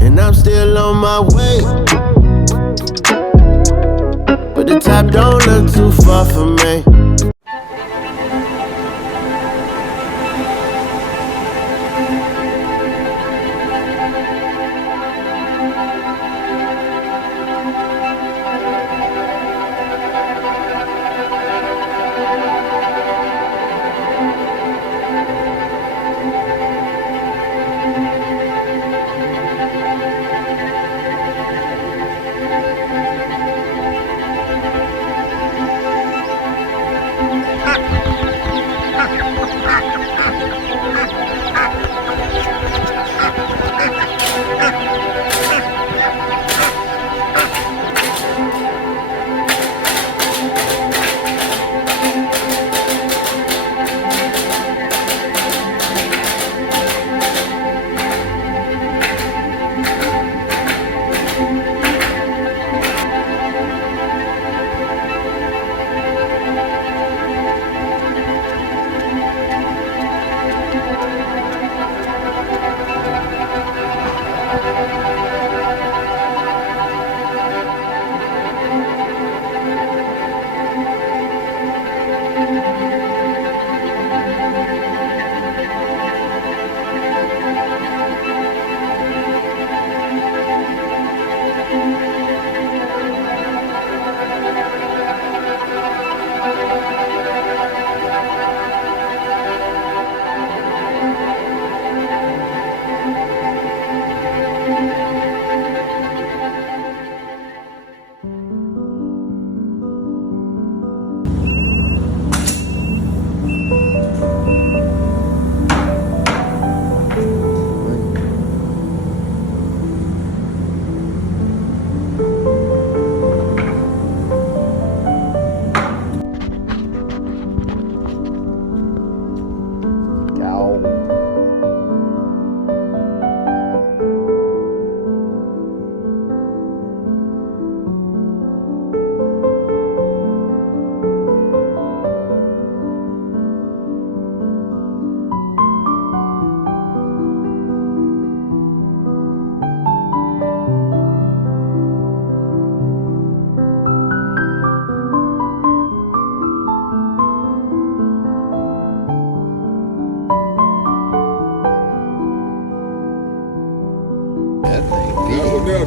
and I'm still on my way. But the top don't look too far from me.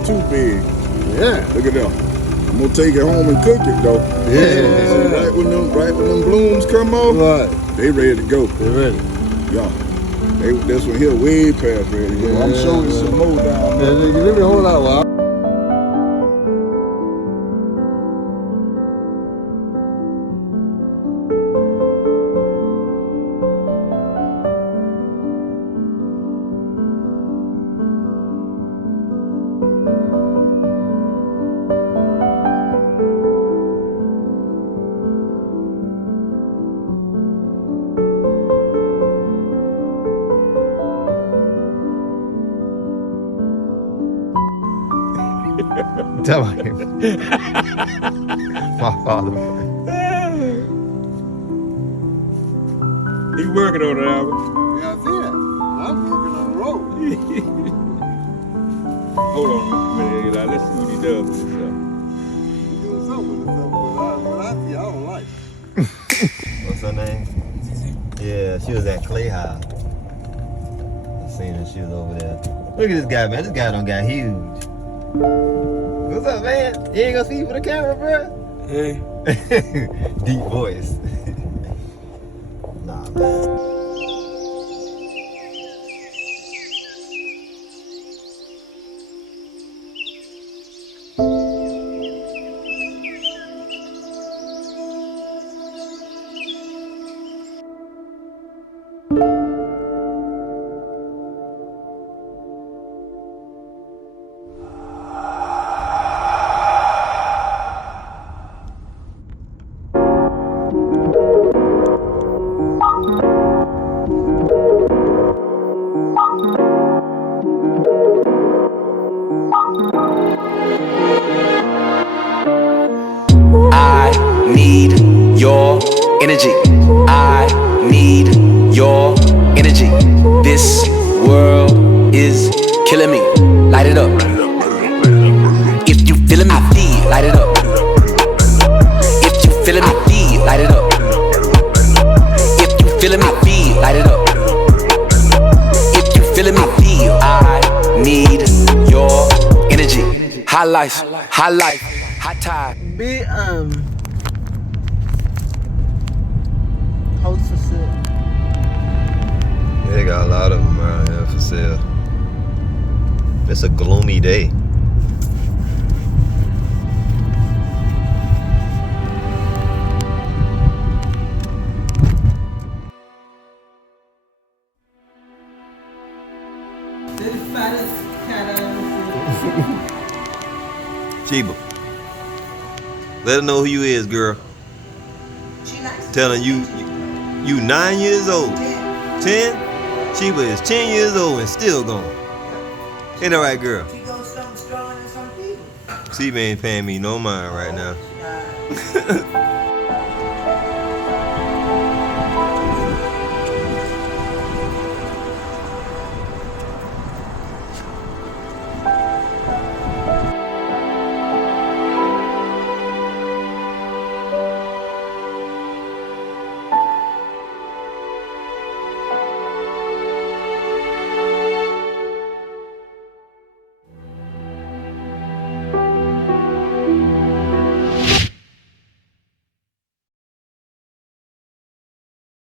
Too big. Yeah. Look at that. I'm gonna take it home and cook it though. Yeah. So right when them blooms come off, right, they ready to go. They ready. Yeah. This one here way past ready to go. Yeah. I'm showing some more down there. Yeah, give me a whole lot while. Tell him. My father. He working on it, Albert. Yeah, I see that. I'm working on the road. Hold on a minute, Eli. Let's see what he does with himself. He's doing something with himself, but what I see, I don't like. What's her name? Yeah, she was at Clay House. I seen her, she was over there. Look at this guy, man. This guy done got huge. What's up, man? You ain't gonna speak for the camera, bro? Hey. Deep voice. Nah, man. energy. I need your energy. This world is killing me. Light it up. feeling me, feed, light it up. If you feeling me, feed, light it up. If you feeling me, feed, light it up. If you feeling me, feel. I need your energy. High life, high tide. Be host for sale. Yeah, they got a lot of them around here for sale. It's a gloomy day. This fattest cat Chiba, let her know who you is, girl. She nice. Telling you 9 years old. 10? Chiba is 10 years old and still going. Ain't that right, girl? She goes some stronger than some people. Chiba ain't paying me no mind right now. God.